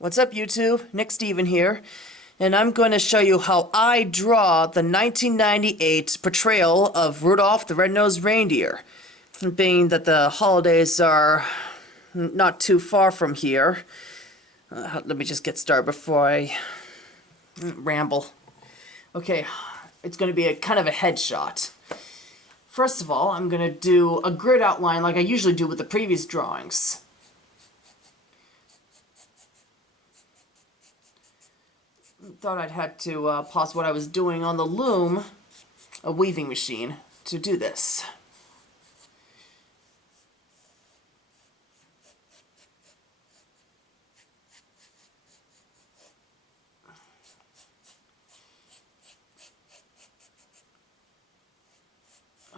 What's up, YouTube? Nick Steven here, and I'm going to show you how I draw the 1998 portrayal of Rudolph the Red-Nosed Reindeer. Being that the holidays are not too far from here, let me just get started before I ramble. Okay, it's going to be a kind of a headshot. First of all, I'm going to do a grid outline like I usually do with the previous drawings. Thought I'd had to pause what I was doing on the loom, a weaving machine, to do this.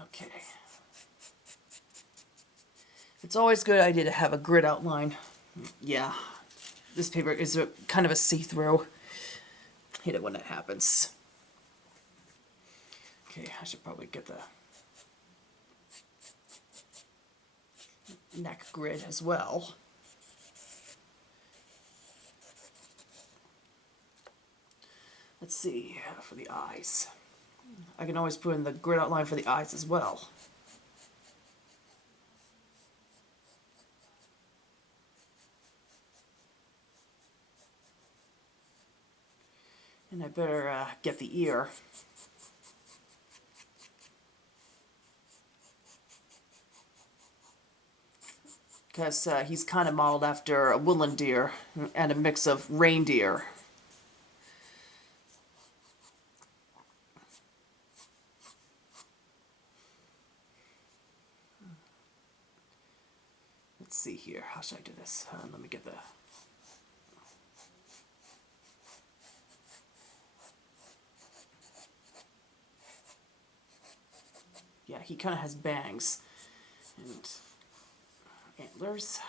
Okay. It's always a good idea to have a grid outline. Yeah, this paper is kind of a see-through. Hate it when that happens. Okay, I should probably get the neck grid as well. Let's see, for the eyes. I can always put in the grid outline for the eyes as well. And I better get the ear. Because he's kind of modeled after a woodland deer and a mix of reindeer. Let's see here. How should I do this? Let me get the... Yeah, he kind of has bangs and antlers.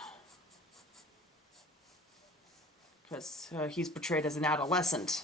Because he's portrayed as an adolescent.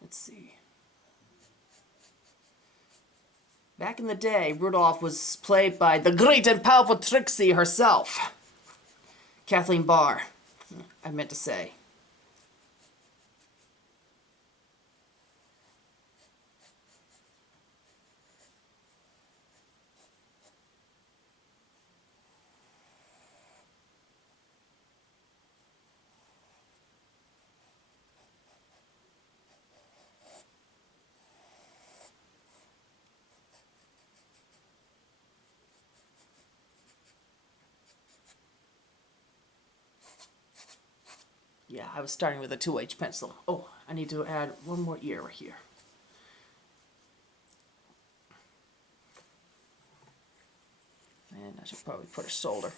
Let's see. Back in the day, Rudolph was played by the great and powerful Trixie herself. Kathleen Barr, I meant to say. Yeah, I was starting with a 2H pencil. Oh, I need to add one more ear right here. And I should probably put a shoulder.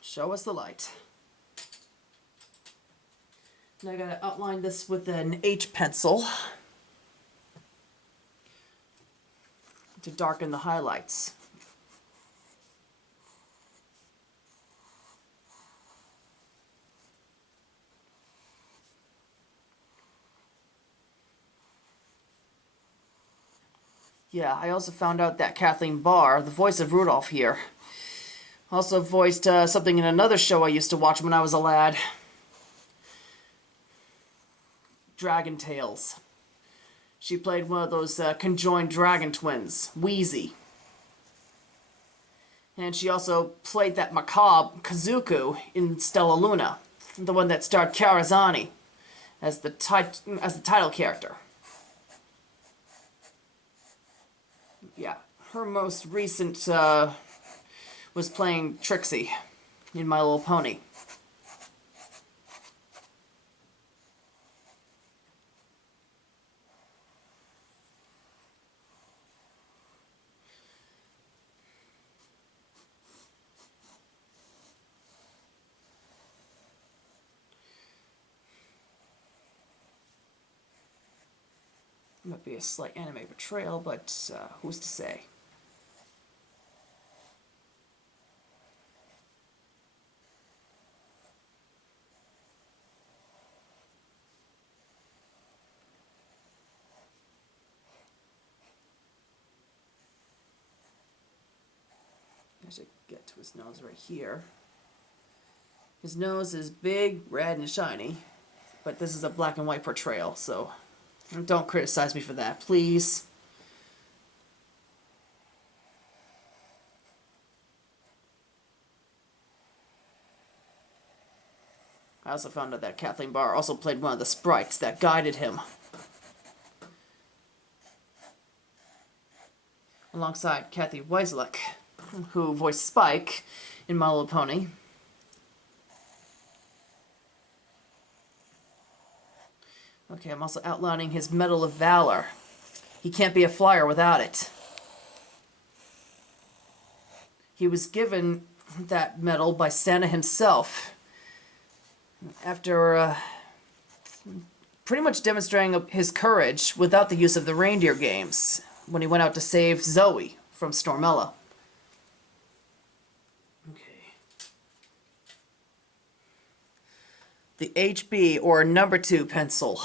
Show us the light. Now I gotta outline this with an H pencil to darken the highlights. Yeah, I also found out that Kathleen Barr, the voice of Rudolph here, also voiced something in another show I used to watch when I was a lad. Dragon Tales. She played one of those conjoined dragon twins, Wheezy. And she also played that macabre Kazuku in Stella Luna, the one that starred Karazani as the title character. Yeah, her most recent was playing Trixie in My Little Pony. Might be a slight anime portrayal, but who's to say? I should get to his nose right here. His nose is big, red, and shiny, but this is a black and white portrayal, so don't criticize me for that, please. I also found out that Kathleen Barr also played one of the sprites that guided him, alongside Kathy Weisluck, who voiced Spike in My Little Pony. Okay, I'm also outlining his Medal of Valor. He can't be a flyer without it. He was given that medal by Santa himself after pretty much demonstrating his courage without the use of the reindeer games when he went out to save Zoe from Stormella. Okay. The HB, or number 2 pencil.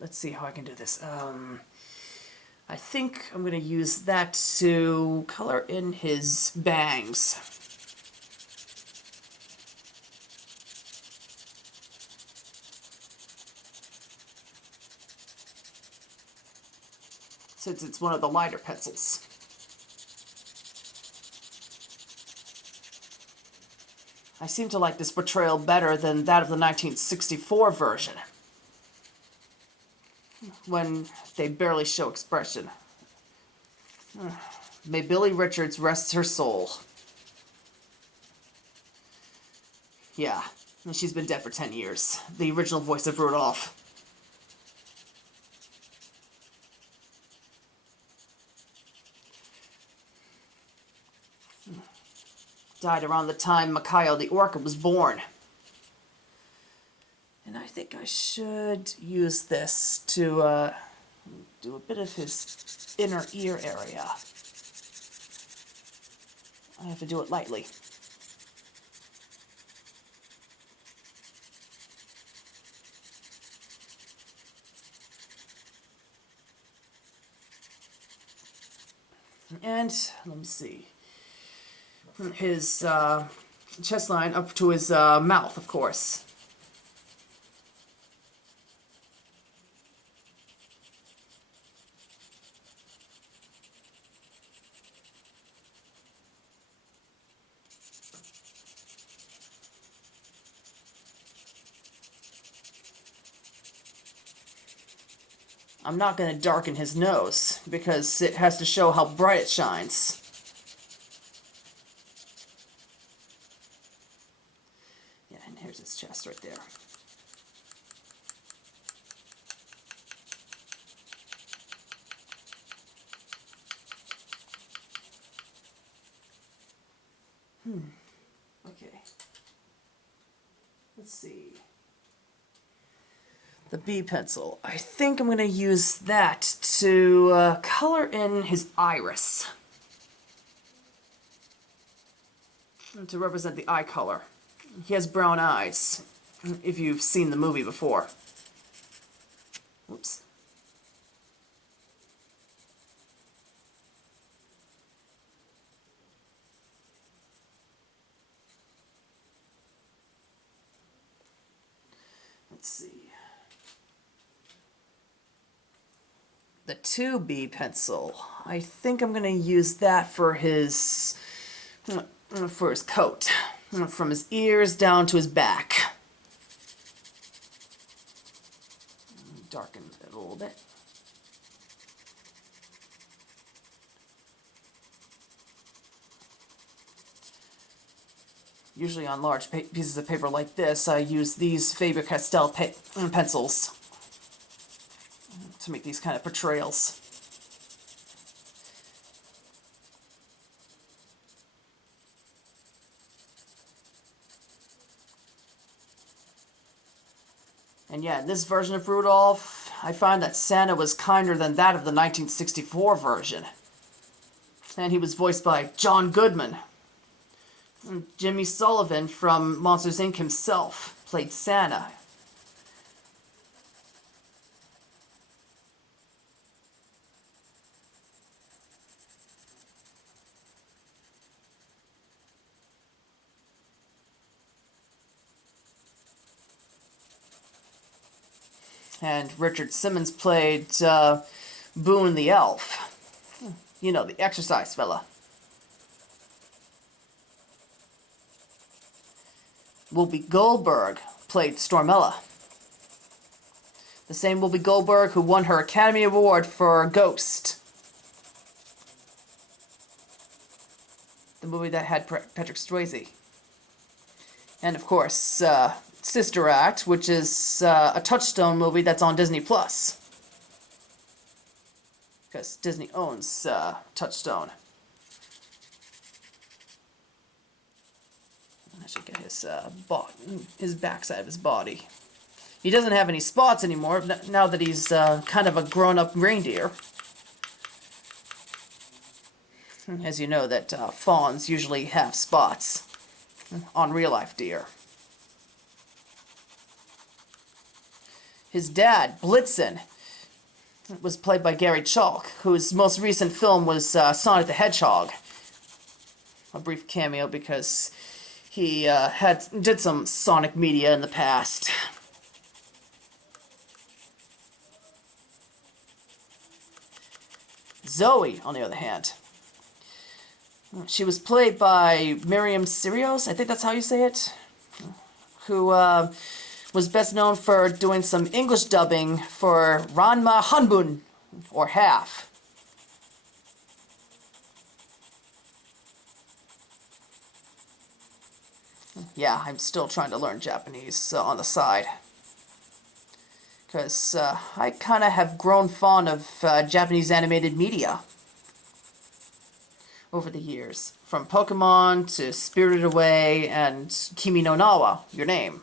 Let's see how I can do this. I think I'm going to use that to color in his bangs. Since it's one of the lighter pencils. I seem to like this portrayal better than that of the 1964 version, when they barely show expression. May Billy Richards rest her soul. Yeah, and she's been dead for 10 years. The original voice of Rudolph. Died around the time Mikhail the Orca was born. And I think I should use this to do a bit of his inner ear area. I have to do it lightly. And let me see. His chest line up to his mouth, of course. I'm not going to darken his nose because it has to show how bright it shines. Yeah, and here's his chest right there. Okay. Let's see. The B pencil. I think I'm going to use that to color in his iris. To represent the eye color. He has brown eyes, if you've seen the movie before. Oops. Let's see. The 2B pencil. I think I'm going to use that for his coat. From his ears down to his back. Darken it a little bit. Usually on large pieces of paper like this, I use these Faber-Castell pencils to make these kind of portrayals. And yeah, this version of Rudolph, I find that Santa was kinder than that of the 1964 version. And he was voiced by John Goodman. And Jimmy Sullivan from Monsters, Inc. himself played Santa. And Richard Simmons played Boone the Elf. You know, the exercise fella. Whoopi Goldberg played Stormella. The same Whoopi Goldberg who won her Academy Award for Ghost. The movie that had Patrick Swayze. And of course, Sister Act, which is a Touchstone movie that's on Disney+. Because Disney owns Touchstone. I should get his backside of his body. He doesn't have any spots anymore now that he's kind of a grown-up reindeer. As you know, that fawns usually have spots on real-life deer. His dad, Blitzen, was played by Gary Chalk, whose most recent film was Sonic the Hedgehog. A brief cameo because he did some Sonic media in the past. Zoe, on the other hand, she was played by Miriam Sirios, I think that's how you say it, who was best known for doing some English dubbing for Ranma Hanbun, or Half. Yeah, I'm still trying to learn Japanese on the side. Because I kind of have grown fond of Japanese animated media over the years. From Pokemon to Spirited Away and Kimi no Na wa, Your Name.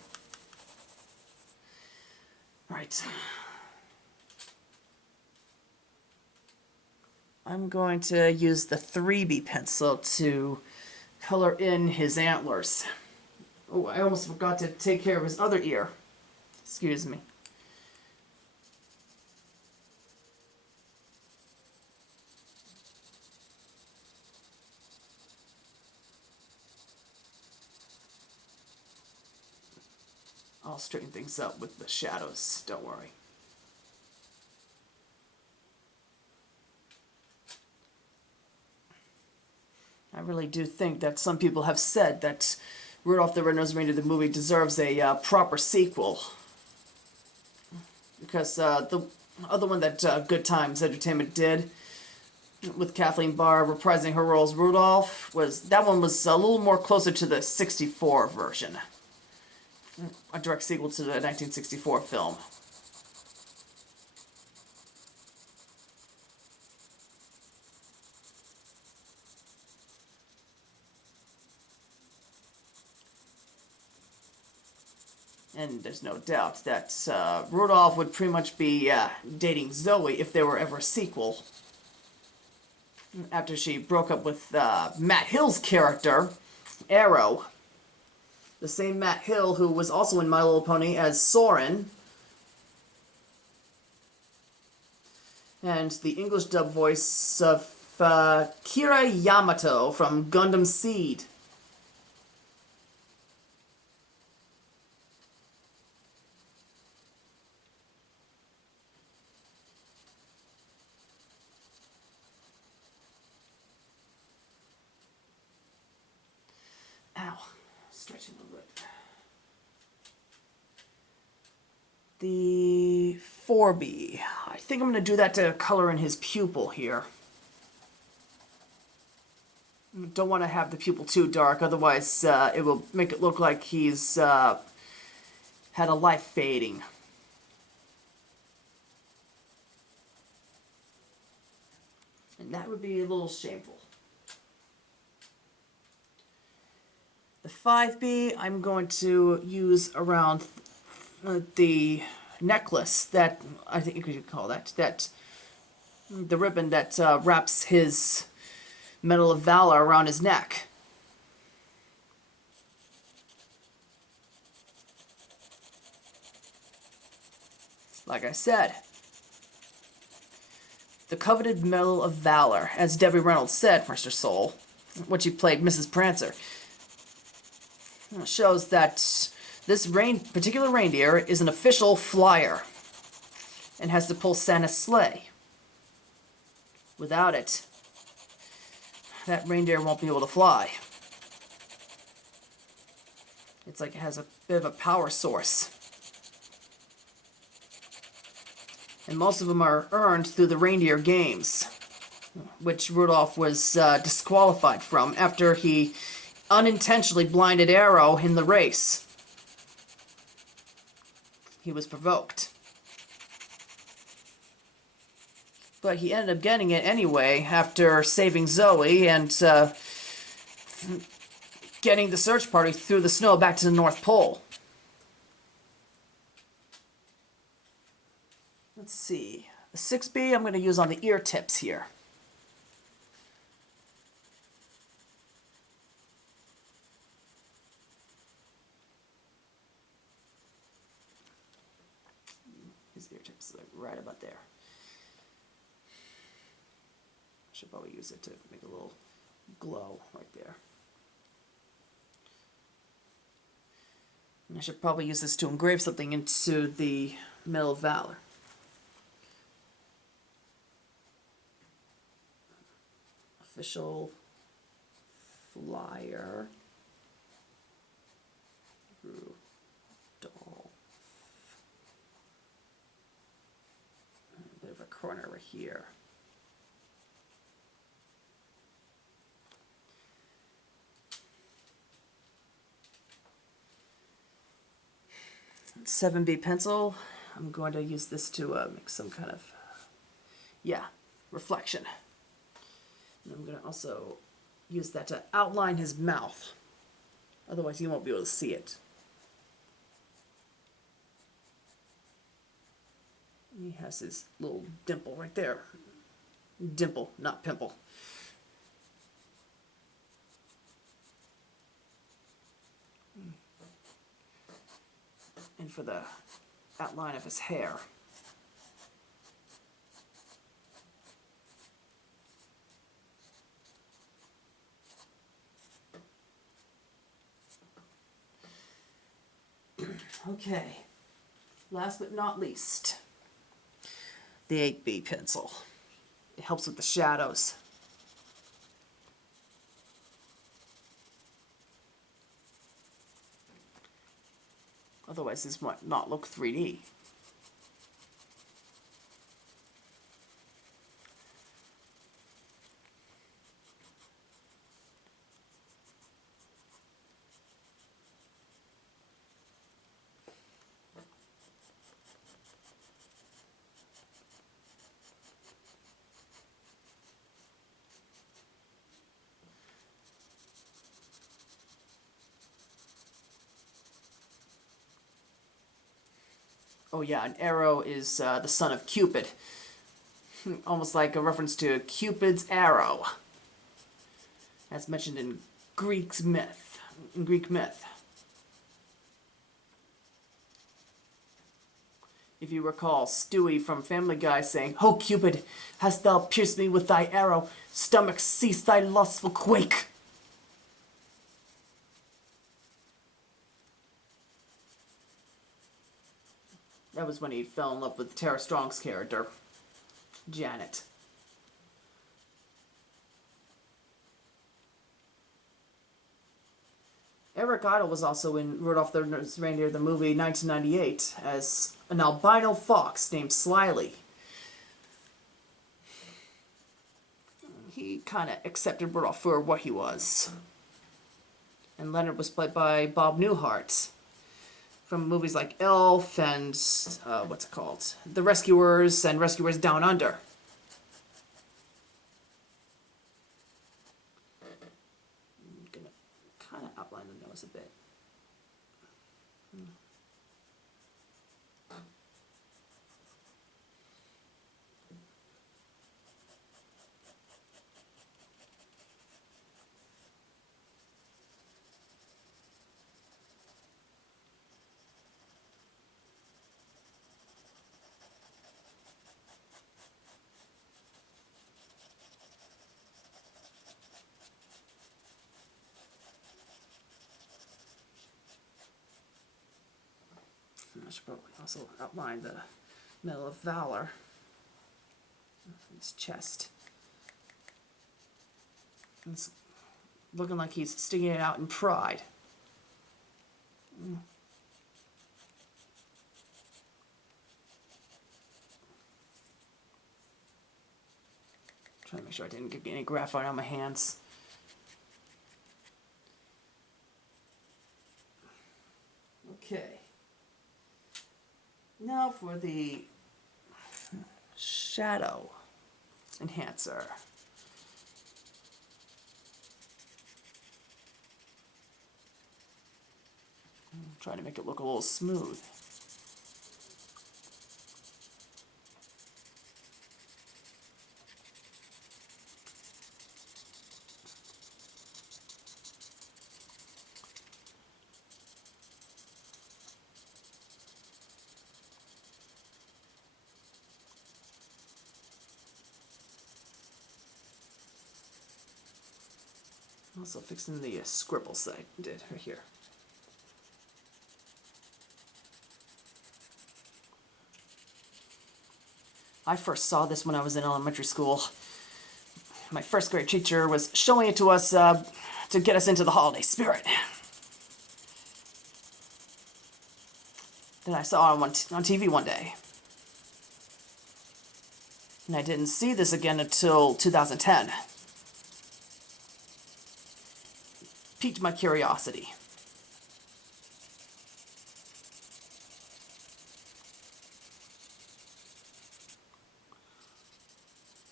Right. I'm going to use the 3B pencil to color in his antlers. Oh, I almost forgot to take care of his other ear. Excuse me. I'll straighten things up with the shadows, don't worry. I really do think that some people have said that Rudolph the Red-Nosed Reindeer, the movie, deserves a proper sequel. Because the other one that Good Times Entertainment did, with Kathleen Barr reprising her role as Rudolph, that one was a little more closer to the 64 version. A direct sequel to the 1964 film. And there's no doubt that Rudolph would pretty much be dating Zoe if there were ever a sequel. After she broke up with Matt Hill's character, Arrow. The same Matt Hill who was also in My Little Pony as Soren. And the English dub voice of Kira Yamato from Gundam Seed. Ow, stretching a little bit. The 4B. I think I'm going to do that to color in his pupil here. Don't want to have the pupil too dark, otherwise it will make it look like he's had a life fading. And that would be a little shameful. The 5B, I'm going to use around the necklace that, I think you could call that, the ribbon that wraps his Medal of Valor around his neck. Like I said, the coveted Medal of Valor, as Debbie Reynolds said, Mr. Soul, when she played Mrs. Prancer, shows that this particular reindeer is an official flyer and has to pull Santa's sleigh. Without it, that reindeer won't be able to fly. It's like it has a bit of a power source. And most of them are earned through the reindeer games, which Rudolph was disqualified from after he unintentionally blinded Arrow in the race. He was provoked. But he ended up getting it anyway after saving Zoe and getting the search party through the snow back to the North Pole. Let's see. The 6B I'm going to use on the ear tips here. His ear tips are right about there. Should probably use it to make a little glow right there. And I should probably use this to engrave something into the Medal of Valor. Official flyer. Rudolph. A bit of a corner right here. .7B pencil. I'm going to use this to make some kind of, reflection. And I'm going to also use that to outline his mouth. Otherwise you won't be able to see it. He has his little dimple right there. Dimple, not pimple. And for the outline of his hair. Okay, last but not least, the 8B pencil. It helps with the shadows. Otherwise this might not look 3D. Oh yeah, an arrow is the son of Cupid. Almost like a reference to Cupid's arrow. That's mentioned in Greek myth. If you recall Stewie from Family Guy saying, "Ho Cupid, hast thou pierced me with thy arrow? Stomach, cease thy lustful quake." That was when he fell in love with Tara Strong's character, Janet. Eric Idle was also in Rudolph the Red-Nosed Reindeer, the movie 1998, as an albino fox named Slyly. He kind of accepted Rudolph for what he was. And Leonard was played by Bob Newhart from movies like Elf and, what's it called? The Rescuers and Rescuers Down Under. I'm going to kind of outline the nose a bit. I should probably also outline the Medal of Valor. His chest. It's looking like he's sticking it out in pride. Trying to make sure I didn't get any graphite on my hands. Okay. Now for the shadow enhancer. Trying to make it look a little smooth. Also fixing the scribbles that I did right here. I first saw this when I was in elementary school. My first grade teacher was showing it to us to get us into the holiday spirit. Then I saw it on TV one day. And I didn't see this again until 2010. Piqued my curiosity.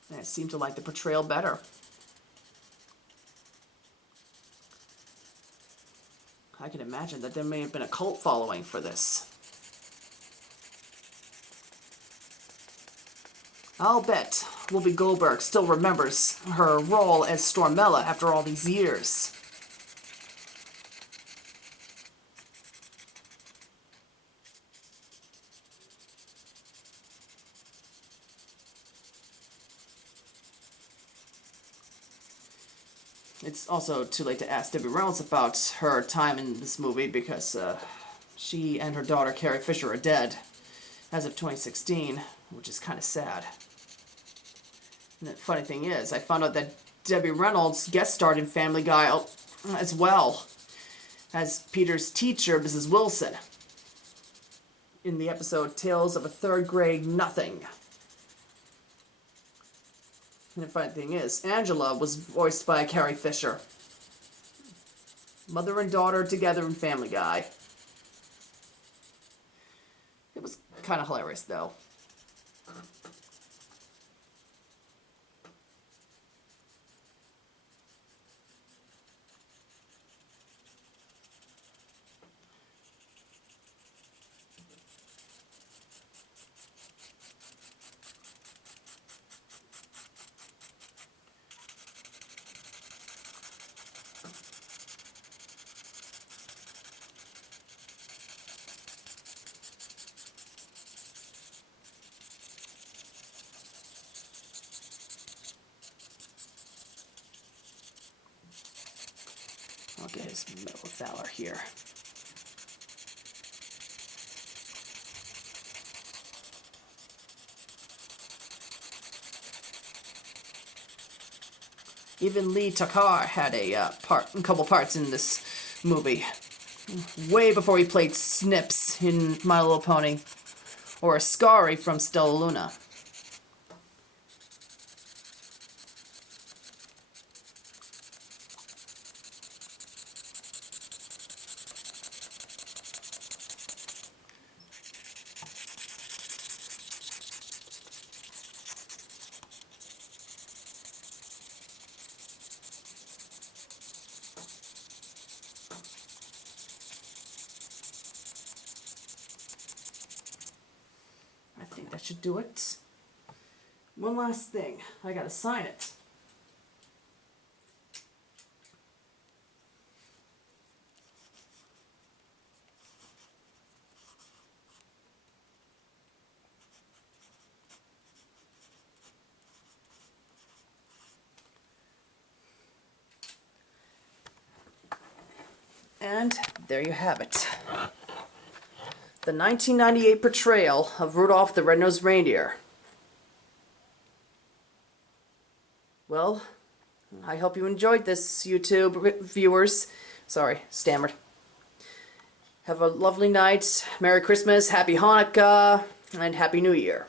And I seem to like the portrayal better. I can imagine that there may have been a cult following for this. I'll bet Whoopi Goldberg still remembers her role as Stormella after all these years. It's also too late to ask Debbie Reynolds about her time in this movie because she and her daughter Carrie Fisher are dead as of 2016, which is kind of sad. And the funny thing is, I found out that Debbie Reynolds guest starred in Family Guy as well as Peter's teacher, Mrs. Wilson, in the episode Tales of a Third Grade Nothing. And the funny thing is, Angela was voiced by Carrie Fisher. Mother and daughter together in Family Guy. It was kind of hilarious, though. I'll get his Medal of Valor here. Even Lee Takar had a couple parts in this movie. Way before he played Snips in My Little Pony. Or Ascari from Stella Luna. I think that should do it. One last thing. I gotta sign it. And there you have it. the 1998 portrayal of Rudolph the Red-Nosed Reindeer. Well, I hope you enjoyed this, YouTube viewers. Sorry, stammered. Have a lovely night, Merry Christmas, Happy Hanukkah, and Happy New Year.